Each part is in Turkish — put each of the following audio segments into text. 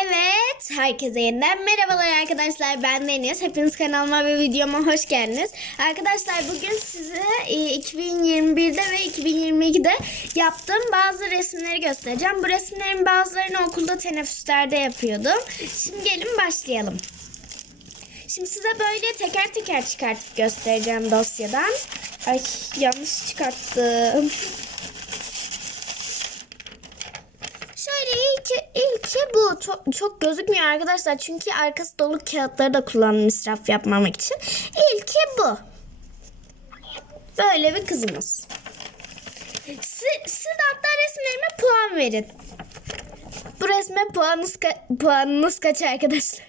Evet, herkese yeniden merhabalar arkadaşlar. Ben Deniz. Hepiniz kanalıma ve videoma hoş geldiniz. Arkadaşlar bugün size e, 2021'de ve 2022'de yaptığım bazı resimleri göstereceğim. Bu resimlerin bazılarını okulda teneffüslerde yapıyordum. Şimdi gelin başlayalım. Şimdi size böyle teker teker çıkartıp göstereceğim dosyadan. Ay yanlış çıkarttım. Şöyle ilki, ilki bu. Çok, çok gözükmüyor arkadaşlar. Çünkü arkası dolu kağıtları da kullandım israf yapmamak için. İlki bu. Böyle bir kızımız. Siz, siz hatta resimlerime puan verin. Bu resme puanınız, ka- puanınız kaç arkadaşlar?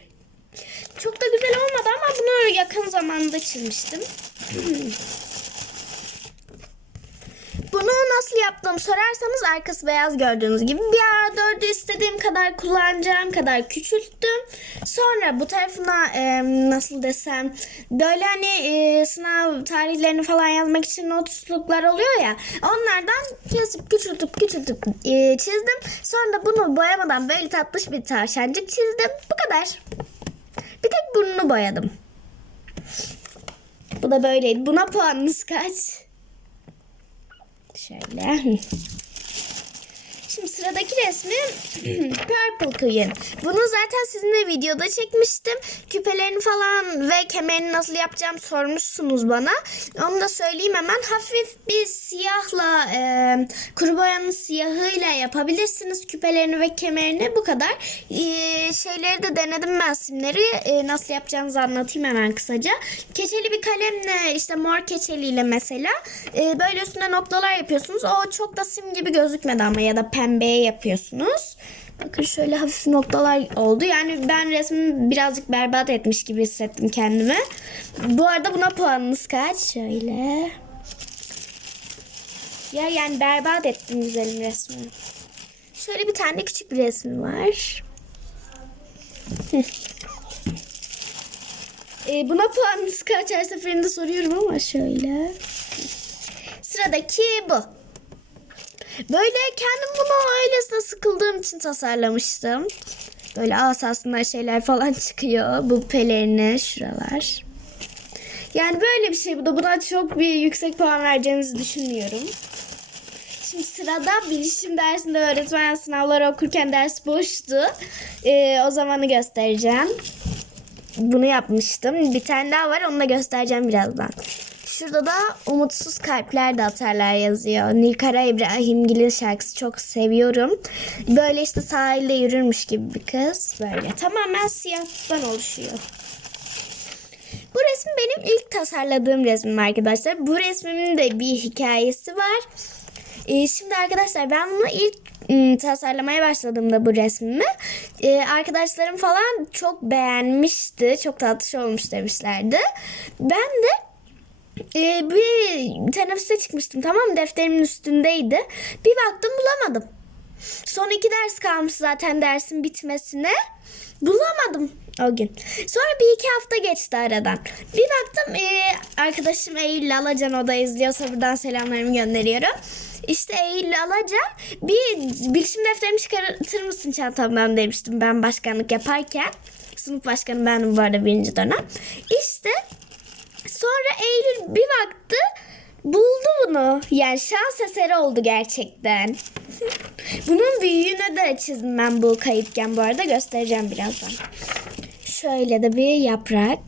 Çok da güzel olmadı ama bunu yakın zamanda çizmiştim. Bunu nasıl yaptım sorarsanız arkası beyaz gördüğünüz gibi bir ara dördü istediğim kadar kullanacağım kadar küçülttüm. Sonra bu tarafına e, nasıl desem böyle hani e, sınav tarihlerini falan yazmak için notusluklar oluyor ya onlardan yazıp küçültüp küçültüp e, çizdim. Sonra bunu boyamadan böyle tatlış bir tavşancık çizdim. Bu kadar. Bir tek burnunu boyadım. Bu da böyleydi. Buna puanınız kaç? Şöyle. Şimdi sıradaki resmi Purple Queen. Bunu zaten sizinle videoda çekmiştim. Küpelerini falan ve kemerini nasıl yapacağım sormuşsunuz bana. Onu da söyleyeyim hemen. Hafif bir siyahla e, kuru boyanın siyahıyla yapabilirsiniz küpelerini ve kemerini. Bu kadar. E, şeyleri de denedim ben simleri. E, nasıl yapacağınızı anlatayım hemen kısaca. Keçeli bir kalemle işte mor keçeliyle mesela e, böyle üstüne noktalar yapıyorsunuz. O çok da sim gibi gözükmedi ama ya da pembeye yapıyorsunuz. Bakın şöyle hafif noktalar oldu. Yani ben resmi birazcık berbat etmiş gibi hissettim kendimi. Bu arada buna puanınız kaç? Şöyle. Ya yani berbat ettim güzelim resmi. Şöyle bir tane küçük bir resmi var. E, buna puanınız kaç her seferinde soruyorum ama şöyle. Sıradaki bu. Böyle kendim bunu öylesine sıkıldığım için tasarlamıştım. Böyle asasından şeyler falan çıkıyor. Bu pelerini şuralar. Yani böyle bir şey bu da. Buna çok bir yüksek puan vereceğinizi düşünmüyorum. Şimdi sırada bilişim dersinde öğretmen sınavları okurken ders boştu. Ee, o zamanı göstereceğim. Bunu yapmıştım. Bir tane daha var onu da göstereceğim birazdan. Şurada da umutsuz kalpler de atarlar yazıyor. Nilkara İbrahimgil'in şarkısı çok seviyorum. Böyle işte sahilde yürürmüş gibi bir kız. Böyle tamamen siyahtan oluşuyor. Bu resim benim ilk tasarladığım resmim arkadaşlar. Bu resmimin de bir hikayesi var. Ee, şimdi arkadaşlar ben bunu ilk ım, tasarlamaya başladığımda bu resmimi e, arkadaşlarım falan çok beğenmişti. Çok tatlış olmuş demişlerdi. Ben de e, bir teneffüse çıkmıştım tamam mı? Defterimin üstündeydi. Bir baktım bulamadım. Son iki ders kalmış zaten dersin bitmesine. Bulamadım o gün. Sonra bir iki hafta geçti aradan. Bir baktım e, arkadaşım Eylül Alacan o da izliyorsa buradan selamlarımı gönderiyorum. İşte Eylül Alacan bir bilişim defterimi çıkartır mısın çantamdan demiştim ben başkanlık yaparken. Sınıf başkanı benim bu arada birinci dönem. İşte Sonra Eylül bir baktı buldu bunu. Yani şans eseri oldu gerçekten. Bunun büyüğünü de çizdim ben bu kayıpken bu arada göstereceğim birazdan. Şöyle de bir yaprak.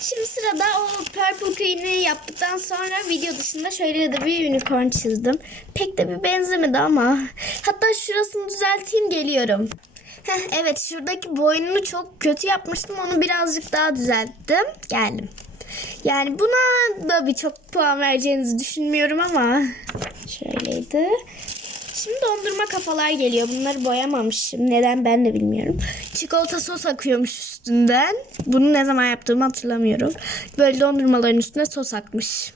Şimdi sırada o Purple Queen'i yaptıktan sonra video dışında şöyle de bir unicorn çizdim. Pek de bir benzemedi ama. Hatta şurasını düzelteyim geliyorum. Heh, evet şuradaki boynunu çok kötü yapmıştım. Onu birazcık daha düzelttim. Geldim. Yani buna da bir çok puan vereceğinizi düşünmüyorum ama şöyleydi. Şimdi dondurma kafalar geliyor. Bunları boyamamışım. Neden ben de bilmiyorum. Çikolata sos akıyormuş üstünden. Bunu ne zaman yaptığımı hatırlamıyorum. Böyle dondurmaların üstüne sos akmış.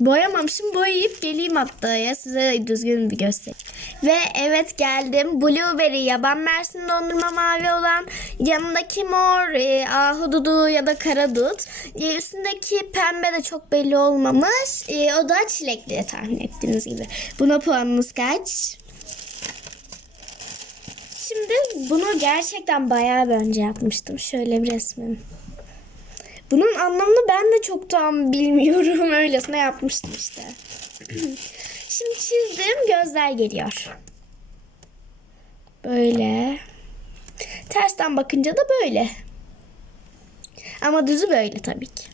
Boyamamışım. Boyayıp geleyim hatta ya. Size düzgün bir göstereyim. Ve evet geldim. Blueberry yaban mersin dondurma mavi olan. Yanındaki mor e, ahududu ya da karadut. E, üstündeki pembe de çok belli olmamış. E, o da çilekli tahmin ettiğiniz gibi. Buna puanınız kaç? Şimdi bunu gerçekten bayağı bir önce yapmıştım. Şöyle bir resmim. Bunun anlamını ben de çok tam bilmiyorum. Öylesine yapmıştım işte. Şimdi çizdim gözler geliyor. Böyle. Tersten bakınca da böyle. Ama düzü böyle tabii ki.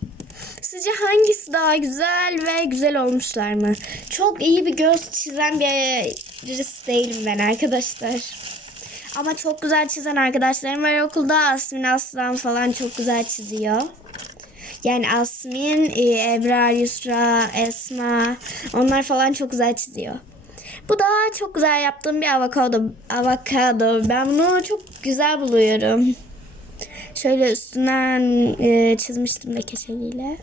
Sizce hangisi daha güzel ve güzel olmuşlar mı? Çok iyi bir göz çizen birisi değilim ben arkadaşlar. Ama çok güzel çizen arkadaşlarım var okulda. Asmin Aslan falan çok güzel çiziyor. Yani Asmin, e, Ebrar, Yusra, Esma onlar falan çok güzel çiziyor. Bu da çok güzel yaptığım bir avokado. Avokado. Ben bunu çok güzel buluyorum. Şöyle üstünden e, çizmiştim de keçeliyle.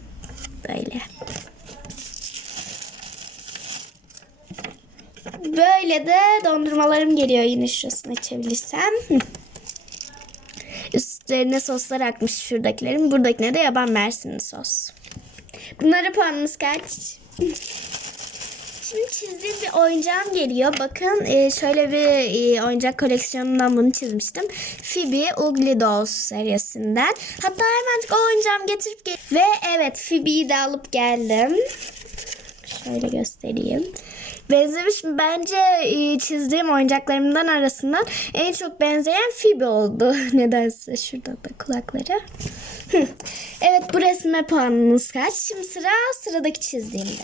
Böyle. Böyle de dondurmalarım geliyor yine şurasını açabilirsem. Üstlerine soslar akmış şuradakilerin. Buradakine de yaban mersinli sos. Bunlara puanımız kaç? Şimdi çizdiğim bir oyuncağım geliyor. Bakın e, şöyle bir e, oyuncak koleksiyonundan bunu çizmiştim. Phoebe Ugly Dolls serisinden. Hatta hemen o oyuncağımı getirip gel Ve evet Phoebe'yi de alıp geldim. Şöyle göstereyim. Benzemiş mi? Bence e, çizdiğim oyuncaklarımdan arasından en çok benzeyen Phoebe oldu. Nedense şurada da kulakları. Evet bu resme puanınız kaç? Şimdi sıra sıradaki çizdiğimde.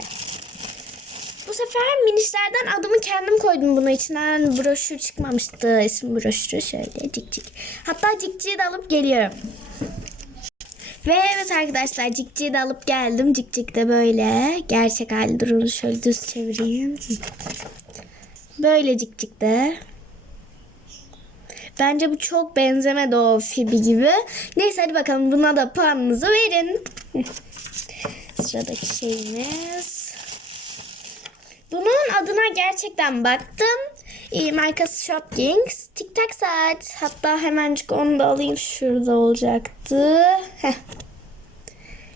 Bu sefer minişlerden adımı kendim koydum buna. İçinden broşür çıkmamıştı. İsim broşürü şöyle cik cik. Hatta cikciyi de alıp geliyorum. Ve evet arkadaşlar cikciyi de alıp geldim. Cikcik de böyle. Gerçek hali durun şöyle düz çevireyim. Böyle cikcik de. Bence bu çok benzemedi o Phoebe gibi. Neyse hadi bakalım buna da puanınızı verin. Sıradaki şeyimiz. Bunun adına gerçekten baktım. E, markası Shopkins. Tik tak saat. Hatta hemencik onu da alayım. Şurada olacaktı. Heh.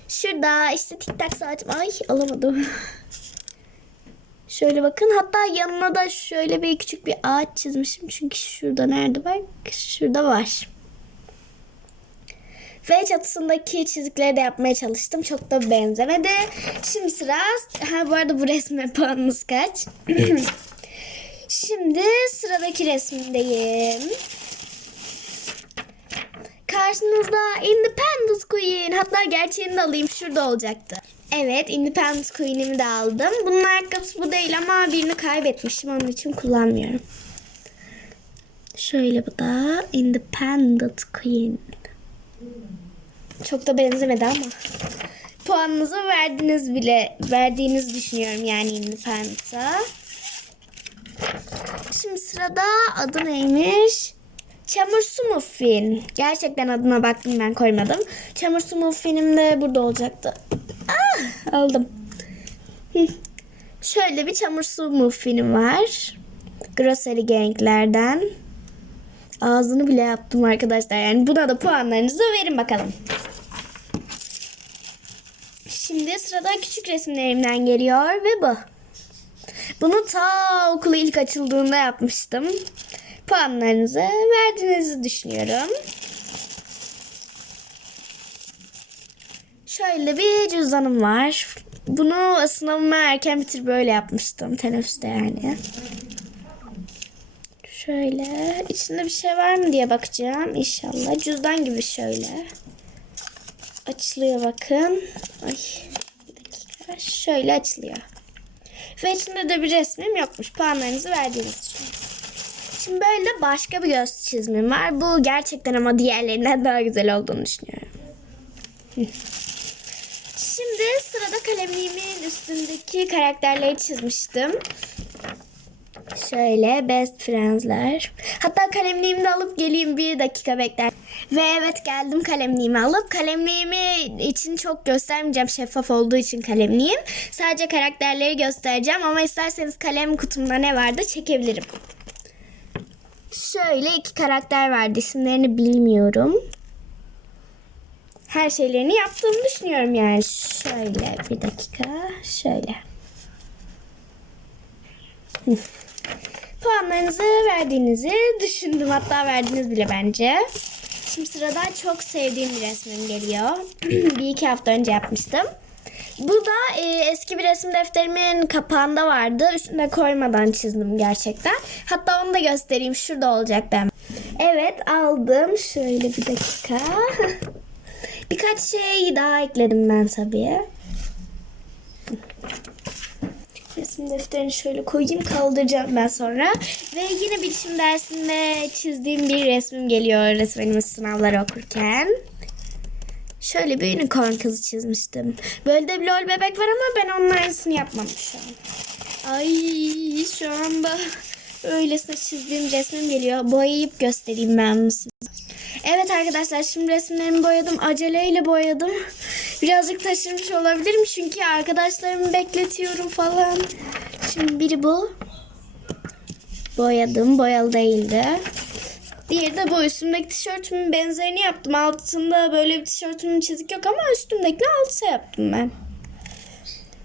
Şurada işte tik tak saatim. Ay alamadım. Şöyle bakın. Hatta yanına da şöyle bir küçük bir ağaç çizmişim. Çünkü şurada nerede bak? Şurada var. Ve çatısındaki çizikleri de yapmaya çalıştım. Çok da benzemedi. Şimdi sıra... Ha, bu arada bu resme puanınız kaç? Şimdi sıradaki resmindeyim. Karşınızda Independence Queen. Hatta gerçeğini de alayım. Şurada olacaktı. Evet Independence Queen'imi de aldım. Bunun ayakkabısı bu değil ama birini kaybetmişim. Onun için kullanmıyorum. Şöyle bu da Independent Queen. Çok da benzemedi ama. Puanınızı verdiniz bile. Verdiğinizi düşünüyorum yani Independent'a. Şimdi sırada adı neymiş? Çamursu Muffin. Gerçekten adına baktım ben koymadım. Çamursu Muffin'im de burada olacaktı. Ah, aldım. Şöyle bir çamursu muffinim var. Grocery Gang'lerden. Ağzını bile yaptım arkadaşlar. Yani buna da puanlarınızı verin bakalım. Şimdi sırada küçük resimlerimden geliyor ve bu. Bunu ta okulu ilk açıldığında yapmıştım. Puanlarınızı verdiğinizi düşünüyorum. Şöyle bir cüzdanım var. Bunu sınavımı erken bitir böyle yapmıştım. Teneffüste yani. Şöyle içinde bir şey var mı diye bakacağım inşallah. Cüzdan gibi şöyle. Açılıyor bakın. Ay. Şöyle açılıyor. Ve içinde de bir resmim yokmuş. Puanlarınızı verdiğiniz için. Şimdi böyle başka bir göz çizimim var. Bu gerçekten ama diğerlerinden daha güzel olduğunu düşünüyorum. Şimdi sırada kalemimin üstündeki karakterleri çizmiştim. Şöyle best friends'ler. Hatta kalemliğimi de alıp geleyim bir dakika bekler. Ve evet geldim kalemliğimi alıp kalemliğimi için çok göstermeyeceğim şeffaf olduğu için kalemliğim. Sadece karakterleri göstereceğim ama isterseniz kalem kutumda ne vardı çekebilirim. Şöyle iki karakter vardı isimlerini bilmiyorum. Her şeylerini yaptığımı düşünüyorum yani. Şöyle bir dakika şöyle. puanlarınızı verdiğinizi düşündüm. Hatta verdiniz bile bence. Şimdi sırada çok sevdiğim bir resmim geliyor. bir iki hafta önce yapmıştım. Bu da e, eski bir resim defterimin kapağında vardı. Üstüne koymadan çizdim gerçekten. Hatta onu da göstereyim. Şurada olacak ben. Evet aldım. Şöyle bir dakika. Birkaç şey daha ekledim ben tabii. Resim defterini şöyle koyayım kaldıracağım ben sonra. Ve yine bilişim dersinde çizdiğim bir resmim geliyor öğretmenimiz sınavları okurken. Şöyle bir unicorn kızı çizmiştim. Böyle de bir lol bebek var ama ben onun aynısını yapmam şu an. Ay şu anda öylesine çizdiğim resmim geliyor. Boyayıp göstereyim ben size. Evet arkadaşlar şimdi resimlerimi boyadım. Aceleyle boyadım. Birazcık taşırmış olabilirim çünkü arkadaşlarımı bekletiyorum falan. Şimdi biri bu. Boyadım. Boyalı değildi. Diğeri de bu. Üstümdeki tişörtümün benzerini yaptım. Altında böyle bir tişörtümün çizik yok ama üstümdekini altısa yaptım ben.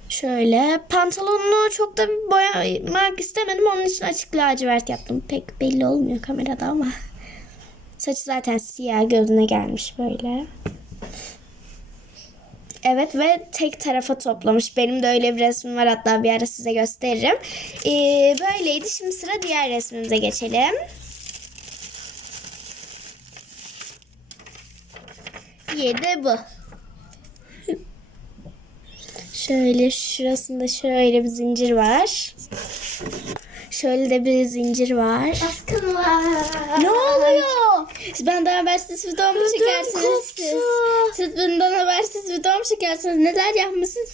Şöyle pantolonunu çok da bir boyamak istemedim. Onun için açık lacivert yaptım. Pek belli olmuyor kamerada ama. Saçı zaten siyah gözüne gelmiş böyle. Evet ve tek tarafa toplamış. Benim de öyle bir resmim var hatta bir ara size gösteririm. Ee, böyleydi. Şimdi sıra diğer resmimize geçelim. De bu. Şöyle şurasında şöyle bir zincir var. Şöyle de bir zincir var. Baskın var. Ne oluyor? Siz benden habersiz video mu çekersiniz siz? Siz benden habersiz video mu çekersiniz? Neler yapmışsınız?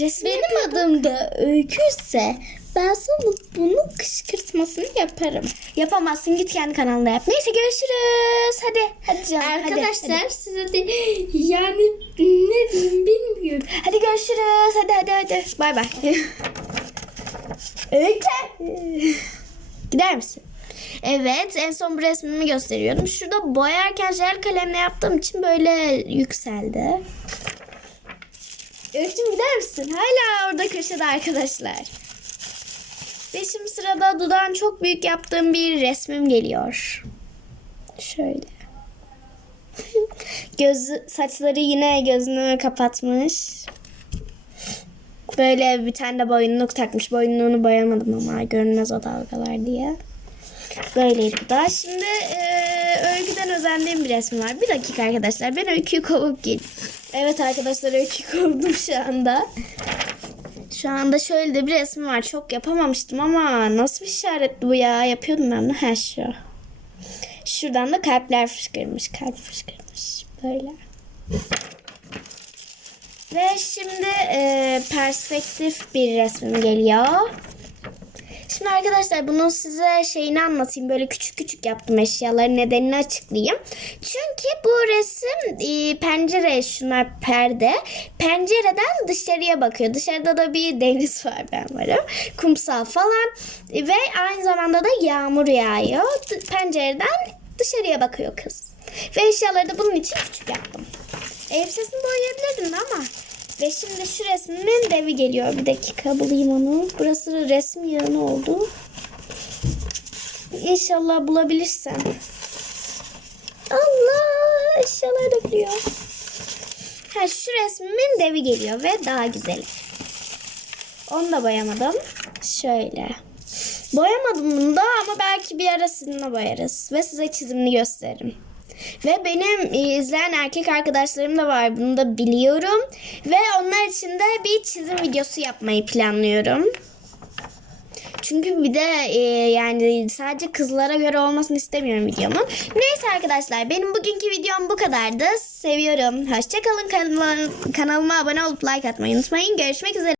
Resmi Benim adım da Öyküyse ben sana bunun kışkırtmasını yaparım. Yapamazsın git kendi kanalında yap. Neyse görüşürüz. Hadi. Hadi canım. hadi, Arkadaşlar hadi. size de yani ne diyeyim bilmiyorum. Hadi görüşürüz. Hadi hadi hadi. Bay bay. Öykü. Gider misin? Evet en son bu resmimi gösteriyordum. Şurada boyarken jel kalemle yaptığım için böyle yükseldi. Öykücüm gider misin? Hala orada köşede arkadaşlar. Ve sırada dudağın çok büyük yaptığım bir resmim geliyor. Şöyle. Gözü, saçları yine gözünü kapatmış. Böyle bir tane de boynluk takmış. Boynluğunu boyamadım ama görünmez o dalgalar diye. Böyleydi bu da. Şimdi eee, öyküden özendiğim bir resim var. Bir dakika arkadaşlar. Ben öyküyü kovup geleyim. Evet arkadaşlar öyküyü kovdum şu anda. Şu anda şöyle de bir resim var. Çok yapamamıştım ama nasıl bir işaretli bu ya? Yapıyordum ben bunu. Ha şu. Şuradan da kalpler fışkırmış. Kalp fışkırmış. Böyle. Ve şimdi e, perspektif bir resmim geliyor. Şimdi arkadaşlar bunun size şeyini anlatayım. Böyle küçük küçük yaptım eşyaların nedenini açıklayayım. Çünkü bu resim e, pencere şunlar perde. Pencereden dışarıya bakıyor. Dışarıda da bir deniz var ben varım. Kumsal falan. Ve aynı zamanda da yağmur yağıyor. Pencereden dışarıya bakıyor kız. Ve eşyaları da bunun için küçük yaptım. Elbisesini boyayabilirdim ama. Ve şimdi şu resmimin devi geliyor. Bir dakika bulayım onu. Burası resim yığını oldu. İnşallah bulabilirsem. Allah eşyalar dökülüyor. Ha şu resmimin devi geliyor ve daha güzeli. Onu da boyamadım. Şöyle. Boyamadım bunu da ama belki bir ara sizinle boyarız. Ve size çizimini gösteririm. Ve benim e, izleyen erkek arkadaşlarım da var. Bunu da biliyorum. Ve onlar için de bir çizim videosu yapmayı planlıyorum. Çünkü bir de e, yani sadece kızlara göre olmasını istemiyorum videomun. Neyse arkadaşlar benim bugünkü videom bu kadardı. Seviyorum. Hoşçakalın. Kanalıma, kanalıma abone olup like atmayı unutmayın. Görüşmek üzere.